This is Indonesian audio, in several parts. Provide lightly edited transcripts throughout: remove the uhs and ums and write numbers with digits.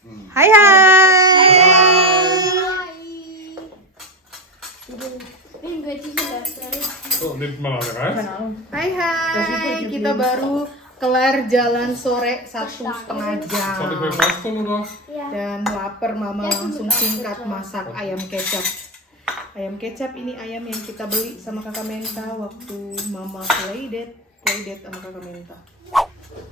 Hai hai. Hai hai. Kita baru kelar jalan sore 1,5 jam. Dan lapar, mama langsung singkat masak ayam kecap. Ayam kecap ini ayam yang kita beli sama kakak Menta waktu mama playdate sama kakak Menta.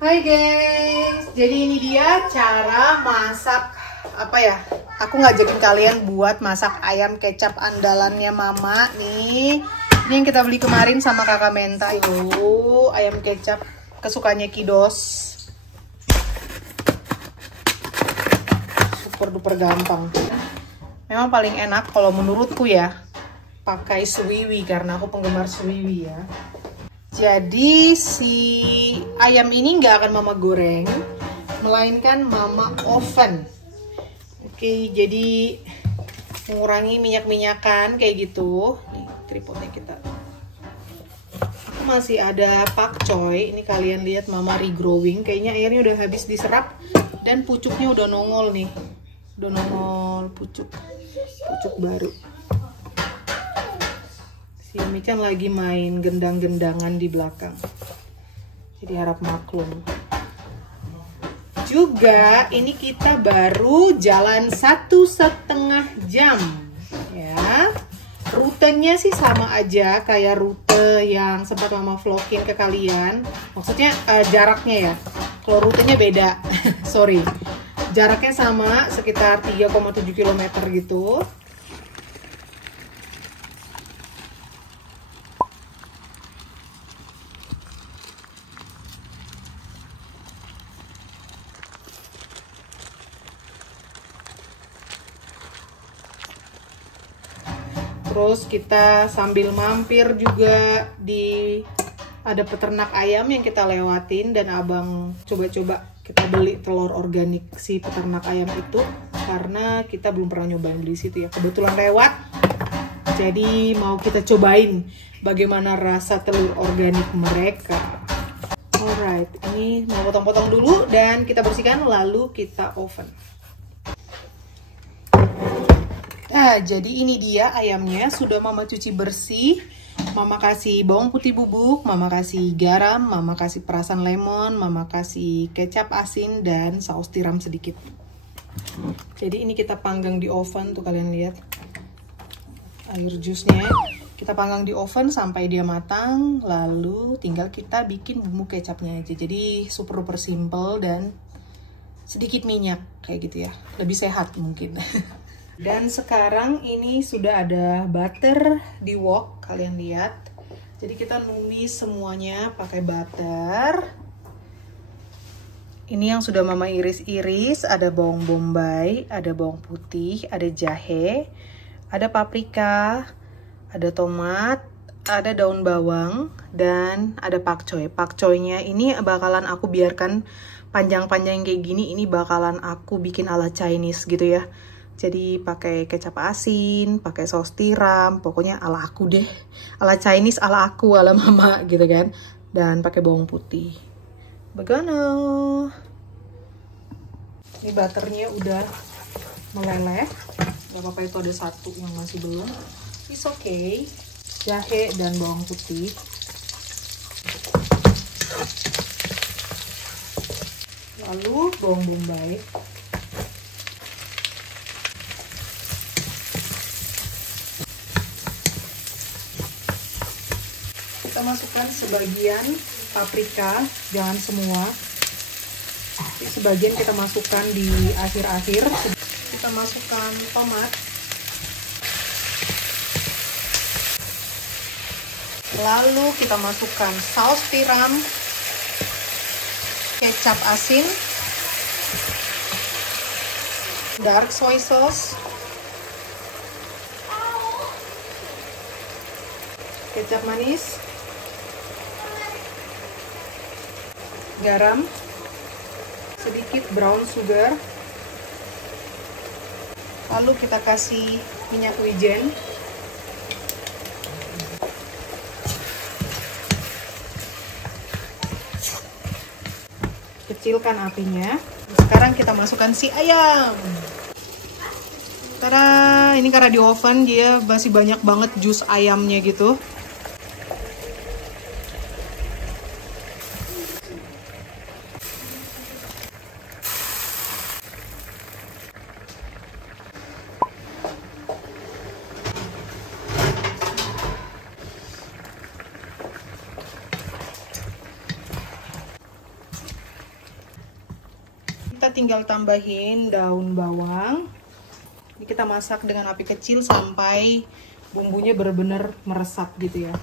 Hai guys, jadi ini dia cara masak apa ya? Aku ngajakin kalian buat masak ayam kecap andalannya mama nih. Ini yang kita beli kemarin sama kakak Menta itu, ayam kecap kesukaannya Kidos. Super duper gampang. Memang paling enak kalau menurutku ya pakai suwiwi karena aku penggemar suwiwi ya. Jadi si ayam ini nggak akan mama goreng, melainkan mama oven. Oke, jadi mengurangi minyak-minyakan kayak gitu. Nih tripodnya kita. Aku masih ada pakcoy. Ini kalian lihat mama regrowing. Kayaknya airnya udah habis diserap dan pucuknya udah nongol nih. Udah nongol pucuk baru. Si Umi kan lagi main gendang-gendangan di belakang, jadi harap maklum. Juga ini kita baru jalan 1,5 jam ya. Rutenya sih sama aja kayak rute yang sempat mama vlogin ke kalian. Maksudnya jaraknya ya. Kalau rutenya beda. Sorry. Jaraknya sama, sekitar 3,7 km gitu. Terus kita sambil mampir juga di ada peternak ayam yang kita lewatin, dan abang coba-coba kita beli telur organik si peternak ayam itu karena kita belum pernah nyobain beli situ ya. Kebetulan lewat, jadi mau kita cobain bagaimana rasa telur organik mereka. Alright, ini mau potong-potong dulu dan kita bersihkan lalu kita oven. Nah, jadi ini dia ayamnya, sudah mama cuci bersih. Mama kasih bawang putih bubuk, mama kasih garam, mama kasih perasan lemon, mama kasih kecap asin dan saus tiram sedikit. Jadi ini kita panggang di oven, tuh kalian lihat. Air jusnya kita panggang di oven sampai dia matang, lalu tinggal kita bikin bumbu kecapnya aja. Jadi super super simple dan sedikit minyak kayak gitu ya. Lebih sehat mungkin. Dan sekarang ini sudah ada butter di wok, kalian lihat. Jadi kita numis semuanya pakai butter. Ini yang sudah mama iris-iris, ada bawang bombay, ada bawang putih, ada jahe, ada paprika, ada tomat, ada daun bawang, dan ada pakcoy. Pakcoynya ini bakalan aku biarkan panjang-panjang kayak gini, ini bakalan aku bikin ala Chinese gitu ya. Jadi pakai kecap asin, pakai saus tiram, pokoknya ala aku deh. Ala Chinese, ala aku, ala mama gitu kan. Dan pakai bawang putih. Begana. Ini butternya udah meleleh. Gak apa-apa itu ada satu yang masih belum. It's okay. Jahe dan bawang putih. Lalu bawang bombay. Kita masukkan sebagian paprika, jangan semua. Sebagian kita masukkan di akhir-akhir. Kita masukkan tomat. Lalu kita masukkan saus tiram, kecap asin, dark soy sauce, kecap manis, garam, sedikit brown sugar, lalu kita kasih minyak wijen, kecilkan apinya, Sekarang kita masukkan si ayam. Tada, ini karena di oven dia masih banyak banget jus ayamnya gitu. Kita tinggal tambahin daun bawang. Ini kita masak dengan api kecil sampai bumbunya benar-benar meresap gitu ya.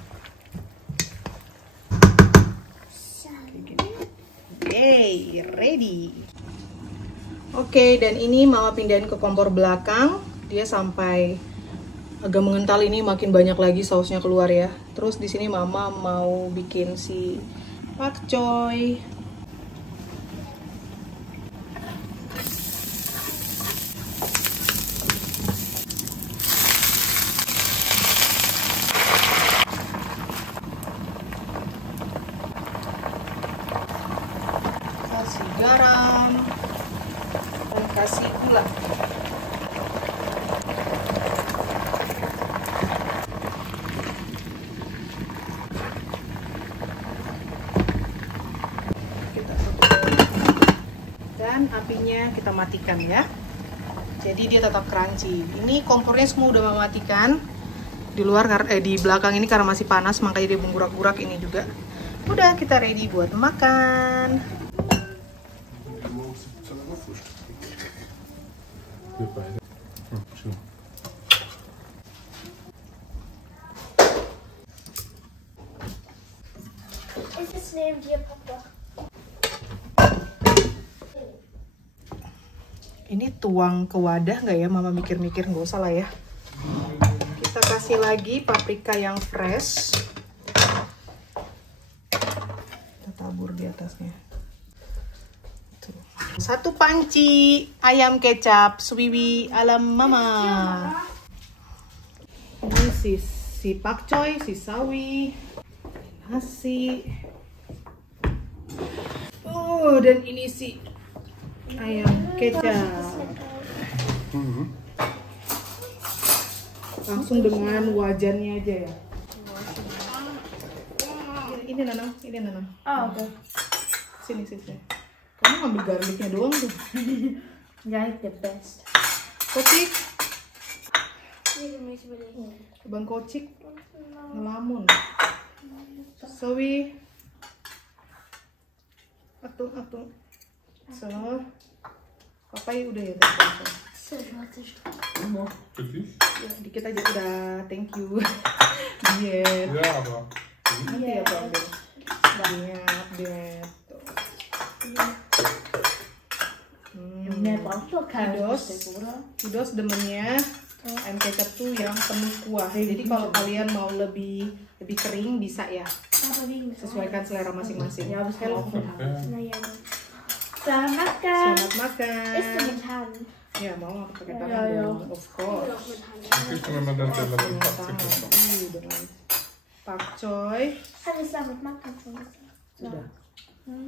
Oke, ready. Oke, dan ini mama pindahin ke kompor belakang. Dia sampai agak mengental, ini makin banyak lagi sausnya keluar ya. Terus di sini mama mau bikin si pakcoy. Kasih garam dan kasih gula. Dan apinya kita matikan ya. Jadi dia tetap crunchy. Ini kompornya semua udah mematikan. Di luar di belakang ini karena masih panas, makanya dia menggurak-gurak ini juga. Udah, kita ready buat makan. Ini tuang ke wadah nggak ya? Mama mikir-mikir, nggak usah lah ya. Kita kasih lagi paprika yang fresh. Kita tabur di atasnya. Tuh. 1 panci ayam kecap suwiwi ala mama. Ini si pakcoy, si sawi, nasi. Oh, dan ini si ayam kecap. Langsung dengan wajannya aja ya. Ini Nanang, ini Nanang. Oh, oke. Sini. Kamu ngambil garlicnya doang tuh. Garlic the best. Kocik. Bang kocik. Ngelamun. Sawi. Atung. So. Papai udah ya tadi. Ya, dikit aja udah, thank you. Diet. Ja, aber. Nanti ya Bang. Diet. Mehr braucht doch kein Dos. Besteck, oder? Kudos demennya ayam kecap tuh yang penuh kuah. Jadi kalau kalian mau lebih kering bisa ya. Aber wegen Sesuaikan selera masing-masing. Ja, das kann auch Ja. Naja. Selamat makan. Selamat makan. Isst du mit Hand? Ya mau apa pakai Ya, tangan ya. dong, of course. Mit Hand. Kriegst du mir mal den Teller mit Dengan tangan. Paprika? Dengan pakcoy. Kann ich selamat makan schon gesagt? Sudah.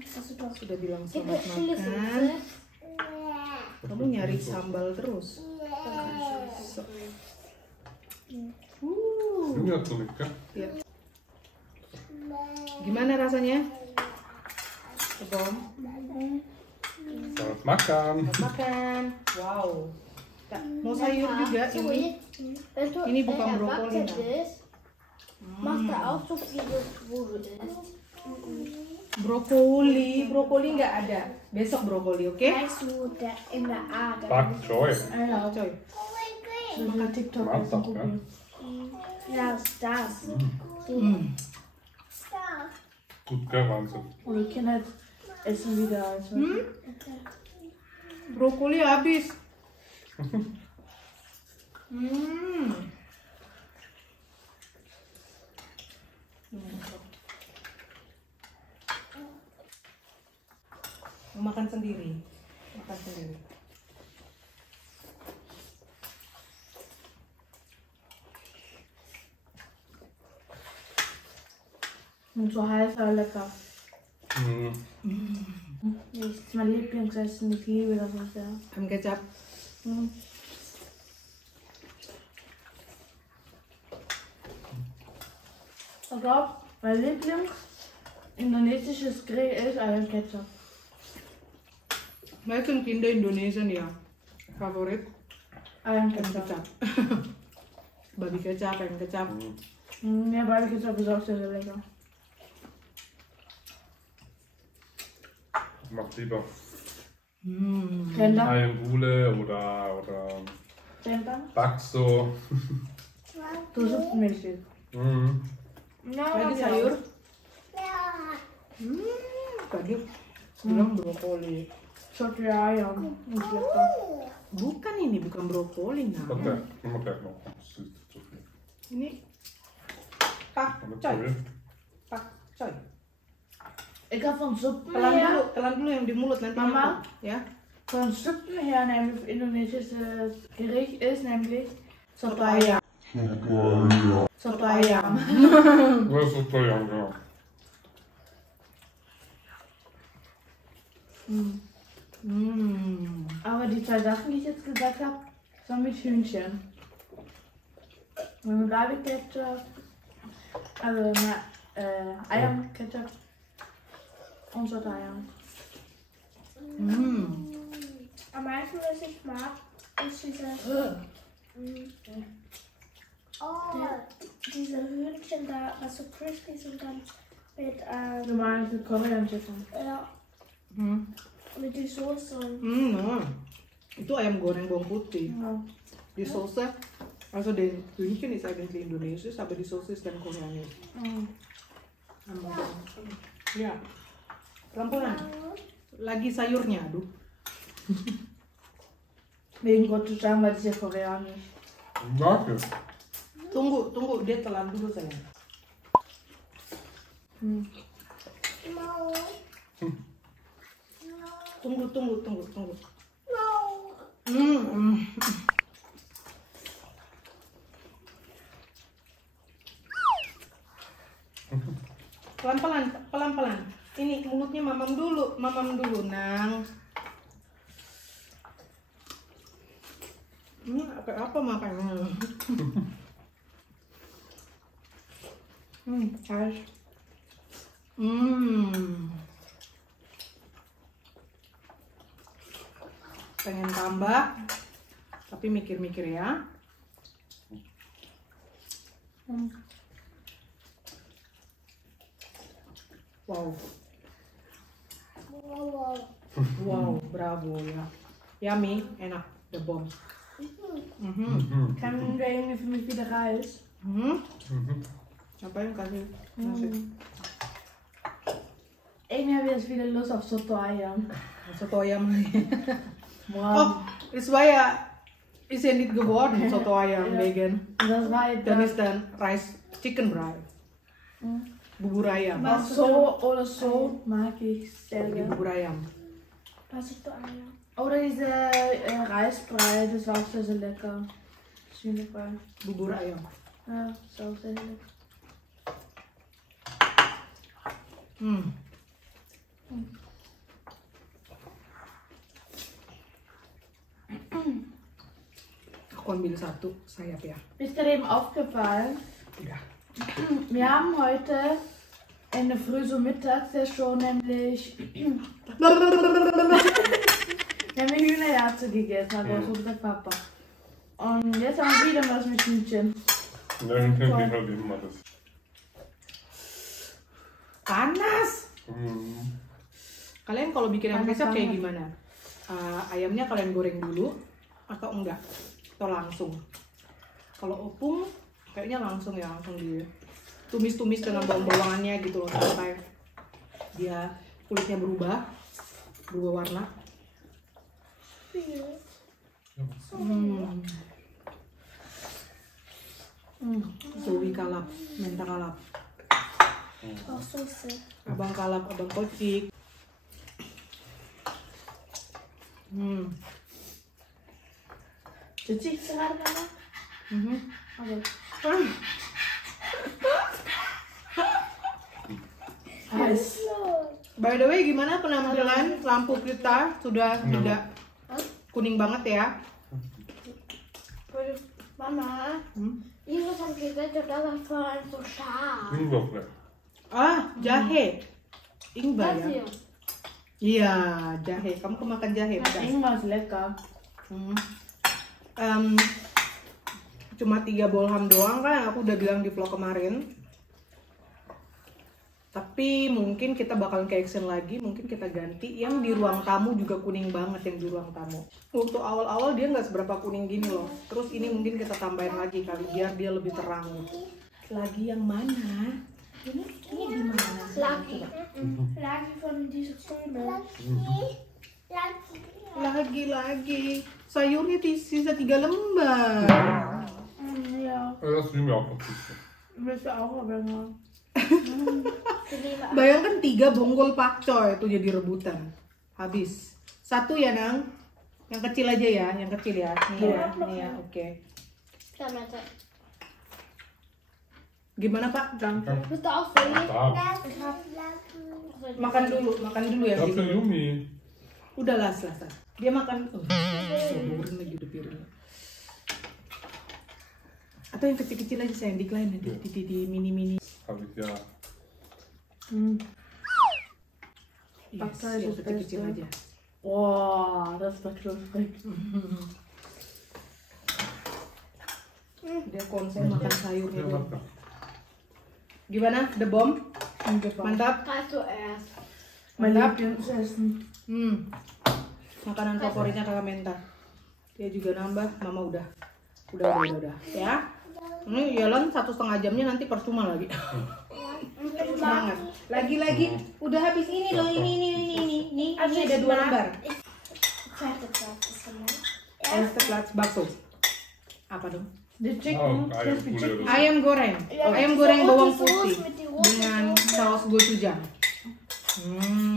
Hast du doch. Sudah bilang Gib selamat mir viele makan. Soße. Kamu nyari sambal terus. So. Ini atomic kan? Ya. Gimana rasanya? Bom. Selamat makan. Selamat makan. Wow. Mau sayur juga ini. Ini bukan brokoli. Macht er auch so viele, wo du isst? Brokoli nggak ada. Besok brokoli, oke? Weißt du, der in der A, der Pak Choi. ja, Coy. macht TikTok Mantap kan? Ja, ist das. Gut kan, Wahnsinn. Und die Kinder essen wieder. Also. Brokoli habis. Mau makan sendiri. Makan sendiri. Und so heiß, aber lecker. Nicht. Das ist mein Lieblingsessen. Ich liebe das so sehr. Ayam kecap. Ich glaube, mein Lieblings-indonesisches Grill ist Ayam Ketchup. Mereka Kinder Indonesia nih ya. Favorit Ayam ayam Ketchup. kecap. Babi kecap, ayam kecap. Ja, Baby Ketchup ist auch sehr, sehr lecker. Ich mach lieber Rinder? Ayam-Gule oder Rinder? Bakso. So suppenmäßig. Mhm. Lagi sayur. Tadi bilang brokoli. Soto Ayam. Ist lecker. Bukan ini, bukan brokoli nah. Okay, nimm mal gleich noch. Das ist zu viel. Ini pak Aber coy, coy. pak coy. Ich habe von Suppen Telan dulu yang di mulut nanti. Mama? Ya. Von Suppen her nämlich indonesisches Gericht ist nämlich Soto ayam. Soto ayam. Was ist so teuer, ja. Aber die zwei Sachen, die ich jetzt gesagt habe, sind mit Hühnchen. Und Baby Ketchup, also Ayam Ketchup und Soto Ayam. Am meisten, was ich mag, ist diese Hühnchen da, was so crispy ist und dann mit, Du meinst mit Korean Chicken? ja, mit die Soße. Nah. Itu ayam goreng bawang putih. Ja. Die Soße, also den Hühnchen ist eigentlich indonesisch, aber die Soße ist dann koreanisch. Ya. Pelan-pelan. Lagi sayurnya, aduh. Wegen Gochujang, weil das ist ja koreanisch. Danke. Tunggu, dia telan dulu sayang. Tunggu. Pelan-pelan. Ini mulutnya mamam dulu, Nang. Apa makannya? Falsch. Pengen tambah, tapi mikir-mikir ya. Wow, bravo ya. Yummy, enak, the bomb. Kann der Junge für mich wieder Reis? Apa yang kasih nasi? Irgendwie habe ich jetzt wieder Lust auf Soto Ayam. Soto ayam lagi. Wow. Oh, es war ja, ist ja nicht geworden, Soto ayam Ja. vegan. Das war Dann jetzt ist dann Rice Chicken Brei. Bubur ayam. was so oder so mag ich sehr gerne. Bubur ayam. Was ist da Eier? Oder diese Reisbrei, das war auch sehr, sehr lecker. Schweinebrei. Bubur ayam. Ja, ist auch sehr lecker. Aku ambil satu sayap ya. Ist dir eben aufgefallen, Udah. wir haben heute in der Früh so mittags ja schon nämlich wir haben Hühnerherze gegessen, hat auch so gesagt Papa. Und jetzt haben wir wieder was mit Hühnchen. Ja, Hühnchen geht halt immer das. Panas. Kalian kalau bikin ayam Panas kecap kayak banget. gimana? Ayamnya kalian goreng dulu atau enggak? Atau langsung? Kalau opung kayaknya langsung ya, langsung ditumis-tumis dengan bawang-bawangannya gitu loh sampai dia kulitnya berubah warna. Zoe kalap, Menta kalap, Auch Soße. abang kalap, abang kocik. Sitze ich gerade, Mama? Also. Heiß. By the way, gimana penampilan lampu kita? Sudah tidak kuning banget ya? Mama, Hmm? Iris hat gesagt, das war vorhin so scharf. Ingwerfleisch. Ah, jahe. Ingwer Das ya? hier. Iya, jahe. Kamu kemakan jahe, Das bukan? Ingwer ist lecker. Cuma 3 bolham doang kan, aku udah bilang di vlog kemarin. Tapi mungkin kita bakalan ke action lagi, mungkin kita ganti yang di ruang tamu juga kuning banget yang di ruang tamu. Waktu awal-awal dia nggak seberapa kuning gini loh. Terus ini mungkin kita tambahin lagi kali biar dia lebih terang. Lagi yang mana? Ini di mana? Lagi. Lagi von dieser Zone. Lagi. Sayurnya sisa 3 lembar. Ja, Das nehmen wir auch noch bisschen. willst du auch aber noch? Bayangkan 3 bonggol pakcoy itu jadi rebutan. Habis. 1 ya, Nang? Yang kecil aja ya, yang kecil ya. Nih ya, oke. Damit. Gimana, Pak? Bist du auch fähig? Da. Makan dulu ya. Das ist Sini. Yumi. Udah las. Dia makan. Sodorin lagi udah piringnya. Atau yang kecil-kecil aja sayang, decline di mini-mini. Habe ich ja. Yes, Pakcoy yang ist das kecil-kecil Beste. aja. Oh, das ist knusprig. Dia konsen makan sayurnya Ja, dulu. warte. Gimana? The bomb? Mantap. Kannst du erst. Mein Mantap. Lieblingsessen. Makanan favoritnya kakak Menta. Dia juga nambah, mama udah. Ya. Ini jalan 1,5 jamnya nanti percuma lagi. Semangat. Lagi. Udah habis ini loh, ini. Nih, ini ada 2 lembar. Zweite Platz ist vielleicht. Erste Platz bakso. Apa dong? The Oh, chicken, ayam crispy pule. chicken. Ayam goreng. Ayam mit goreng der bawang roten Soße, putih mit der roten dengan Soße. saus gochujang.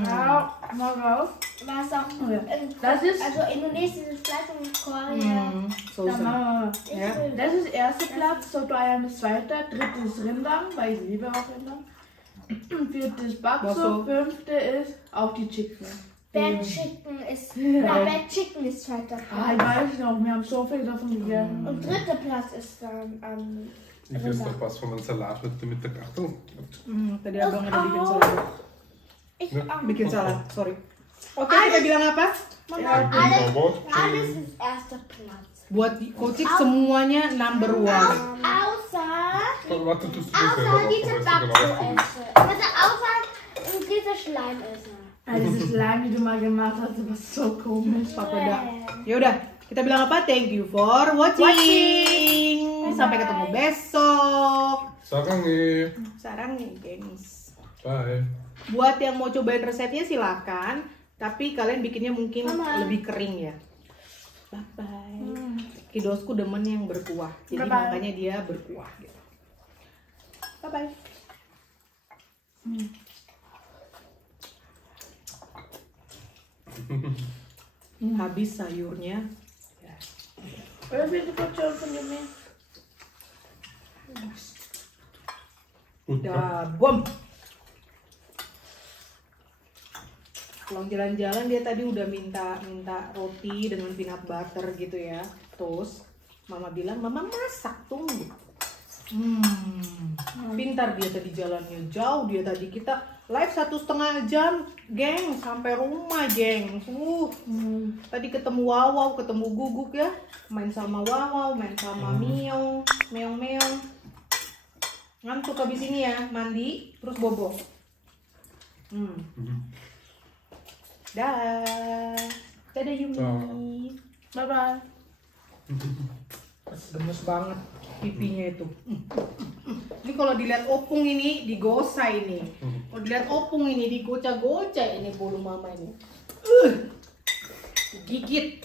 Ja, mal raus. Was auch Ja. in, Das ist- also indonesisches Fleisch und Korea. Dann Soße. machen wir. Ja. Das ist erster Platz, Soto Ayam ist zweiter, drittes Rindern, weil ich liebe auch Rindern. Viertes Bakso. Bakso, fünfte ist auch die Chicken. Bad Chicken ist, Bad Chicken ist zweiter Ah, ich Platz. weiß noch, wir haben so viel davon gegessen. Und dritter Platz ist dann Ich esse noch was von einem Salat mit der Achtung. Tadi abang ada bikin salad. ich Ne? auch. Bikin salad, sorry. Oke, kita bilang apa? Mama, Alles alles ist erster Platz. Buat Kocik semuanya number 1. Außer Warte, tust du das diese selber was Bakso genau. esse. Also außer diese Schleim esse. Ja, dieses Slime, die du mal gemacht hast, das war so komisch. Ya udah, kita bilang apa? Thank you for watching. Sampai ketemu besok. Sarangi. Sarang nih, gengs. Bye. Buat yang mau cobain resepnya silakan, tapi kalian bikinnya mungkin Mama. lebih kering ya. Bye bye. Kidosku demen yang berkuah, jadi Bye-bye. makanya dia berkuah gitu. Bye bye. Habis sayurnya. Oder wie die Portion von dem Meer? Udah bom. Pulang jalan-jalan dia tadi udah minta roti dengan peanut butter gitu ya. Terus mama bilang mama masak tunggu. Pintar dia tadi jalannya jauh dia tadi kita live 1,5 jam, geng sampai rumah geng. Tadi ketemu Wawaw, ketemu Guguk ya, main sama Wawaw, main sama Meong, Meong. Ngantuk habis ini ya, mandi, terus bobo. Dah. Dadah Yumi. Bye bye. Gemes banget pipinya itu. Ini kalau dilihat opung ini digosa ini. Kalau dilihat opung ini digoca-goca ini bulu mama ini. Gigit.